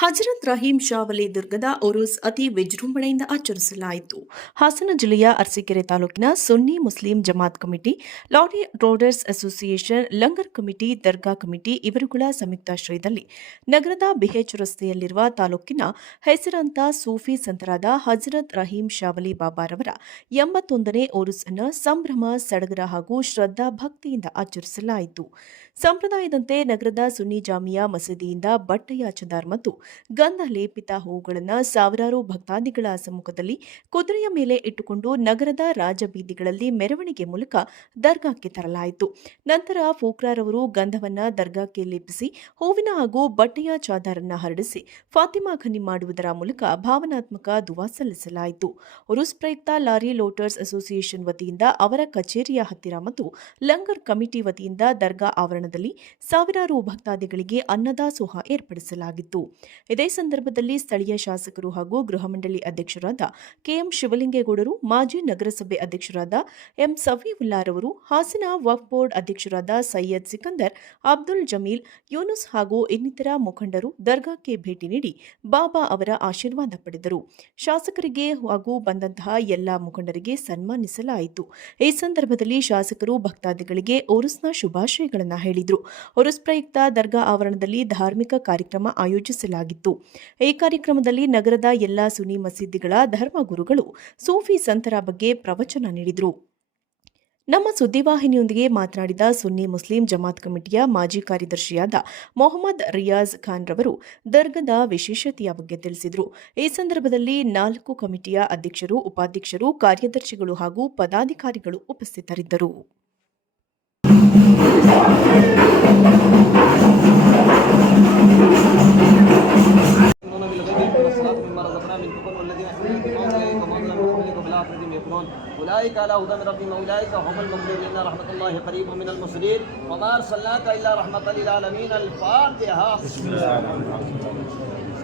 ಹಜರತ್ ರಹೀಂ ಶಾವಲಿ ದುರ್ಗದ ಉರುಸ್ ಅತಿ ವಿಜೃಂಭಣೆಯಿಂದ ಆಚರಿಸಲಾಯಿತು. ಹಾಸನ ಜಿಲ್ಲೆಯ ಅರಸೀಕೆರೆ ತಾಲೂಕಿನ ಸುನ್ನಿ Muslim Jamaat committee lorry loaders association, Langar committee, ದರ್ಗಾ ಕಮಿಟಿ ಇವರುಗಳ ಸಂಯುಕ್ತಾಶ್ರಯದಲ್ಲಿ ನಗರದ ಬಿಹೆಚ್ ರಸ್ತೆಯಲ್ಲಿರುವ ತಾಲೂಕಿನ ಹೆಸರಾಂತ ಸೂಫಿ ಸಂತರಾದ ಹಜರತ್ ರಹೀಂ ಶಾವಲಿ ಬಾಬಾರವರ ಎಂಬತ್ತೊಂದನೇ ಉರುಸ್ ಅನ್ನು ಸಂಭ್ರಮ, ಸಡಗರ ಹಾಗೂ ಶ್ರದ್ಧಾ ಭಕ್ತಿಯಿಂದ ಆಚರಿಸಲಾಯಿತು. ಸಂಪ್ರದಾಯದಂತೆ ನಗರದ ಸುನ್ನಿ ಜಾಮಿಯಾ ಮಸೀದಿಯಿಂದ ಬಟ್ಟೆಯ ಚದಾರ್ ಮತ್ತು ಗಂಧ ಲೇಪಿತ ಹೂಗಳನ್ನು ಸಾವಿರಾರು ಭಕ್ತಾದಿಗಳ ಸಮ್ಮುಖದಲ್ಲಿ ಕುದುರೆಯ ಮೇಲೆ ಇಟ್ಟುಕೊಂಡು ನಗರದ ರಾಜಬೀದಿಗಳಲ್ಲಿ ಮೆರವಣಿಗೆ ಮೂಲಕ ದರ್ಗಾಕ್ಕೆ ತರಲಾಯಿತು. ನಂತರ ಫೂಕ್ರಾರವರು ಗಂಧವನ್ನು ದರ್ಗಾಕ್ಕೆ ಲೇಪಿಸಿ, ಹೂವಿನ ಹಾಗೂ ಬಟ್ಟೆಯ ಚಾದರನ್ನ ಹರಡಿಸಿ, ಫಾತಿಮಾ ಖನಿ ಮಾಡುವುದರ ಮೂಲಕ ಭಾವನಾತ್ಮಕ ದುವಾ ಸಲ್ಲಿಸಲಾಯಿತು. ಉರುಸ್ ಪ್ರಯುಕ್ತ ಲಾರಿ ಲೋಟರ್ಸ್ ಅಸೋಸಿಯೇಷನ್ ವತಿಯಿಂದ ಅವರ ಕಚೇರಿಯ ಹತ್ತಿರ ಮತ್ತು ಲಂಗರ್ ಕಮಿಟಿ ವತಿಯಿಂದ ದರ್ಗಾ ಆವರಣದಲ್ಲಿ ಸಾವಿರಾರು ಭಕ್ತಾದಿಗಳಿಗೆ ಅನ್ನದಾಸೋಹ ಏರ್ಪಡಿಸಲಾಗಿತ್ತು. ಇದೇ ಸಂದರ್ಭದಲ್ಲಿ ಸ್ಥಳೀಯ ಶಾಸಕರು ಹಾಗೂ ಗೃಹ ಮಂಡಳಿ ಅಧ್ಯಕ್ಷರಾದ ಕೆಎಂ ಶಿವಲಿಂಗೇಗೌಡರು, ಮಾಜಿ ನಗರಸಭೆ ಅಧ್ಯಕ್ಷರಾದ ಎಂ ಸಫೀವುಲ್ಲಾರವರು ಹಾಸನ ವಕ್ ಬೋರ್ಡ್ ಅಧ್ಯಕ್ಷರಾದ ಸೈಯದ್ ಸಿಕಂದರ್, ಅಬ್ದುಲ್ ಜಮೀಲ್, ಯೂನುಸ್ ಹಾಗೂ ಇನ್ನಿತರ ಮುಖಂಡರು ದರ್ಗಾಕ್ಕೆ ಭೇಟಿ ನೀಡಿ ಬಾಬಾ ಅವರ ಆಶೀರ್ವಾದ ಪಡೆದರು. ಶಾಸಕರಿಗೆ ಹಾಗೂ ಬಂದಂತಹ ಎಲ್ಲ ಮುಖಂಡರಿಗೆ ಸನ್ಮಾನಿಸಲಾಯಿತು. ಈ ಸಂದರ್ಭದಲ್ಲಿ ಶಾಸಕರು ಭಕ್ತಾದಿಗಳಿಗೆ ಒರುಸ್ನ ಶುಭಾಶಯಗಳನ್ನು ಹೇಳಿದರು. ಒರುಸ್ ಪ್ರಯುಕ್ತ ದರ್ಗಾ ಆವರಣದಲ್ಲಿ ಧಾರ್ಮಿಕ ಕಾರ್ಯಕ್ರಮ ಈ ಕಾರ್ಯಕ್ರಮದಲ್ಲಿ ನಗರದ ಎಲ್ಲಾ ಸುನಿ ಮಸೀದಿಗಳ ಧರ್ಮಗುರುಗಳು, ಸೂಫಿ ಸಂತರ ಬಗ್ಗೆ ಪ್ರವಚನ ನೀಡಿದರು. ನಮ್ಮ ಸುದ್ದಿವಾಹಿನಿಯೊಂದಿಗೆ ಮಾತನಾಡಿದ ಸುನ್ನಿ ಮುಸ್ಲಿಂ ಜಮಾತ್ ಕಮಿಟಿಯ ಮಾಜಿ ಕಾರ್ಯದರ್ಶಿಯಾದ ಮೊಹಮ್ಮದ್ ರಿಯಾಜ್ ಖಾನ್ ರವರು ದರ್ಗದ ವಿಶೇಷತೆಯ ಬಗ್ಗೆ ತಿಳಿಸಿದರು. ಈ ಸಂದರ್ಭದಲ್ಲಿ ನಾಲ್ಕು ಕಮಿಟಿಯ ಅಧ್ಯಕ್ಷರು, ಉಪಾಧ್ಯಕ್ಷರು, ಕಾರ್ಯದರ್ಶಿಗಳು ಹಾಗೂ ಪದಾಧಿಕಾರಿಗಳು ಉಪಸ್ಥಿತರಿದ್ದರು. من والذين يحملون أولئك من قبلكم أولئك على هدى من ربهم أولئك هم المفلحون إن رحمة الله قريب من المسلمين وما أرسلناك إلا رحمة للعالمين. الفاتحة. بسم الله الرحمن الرحيم.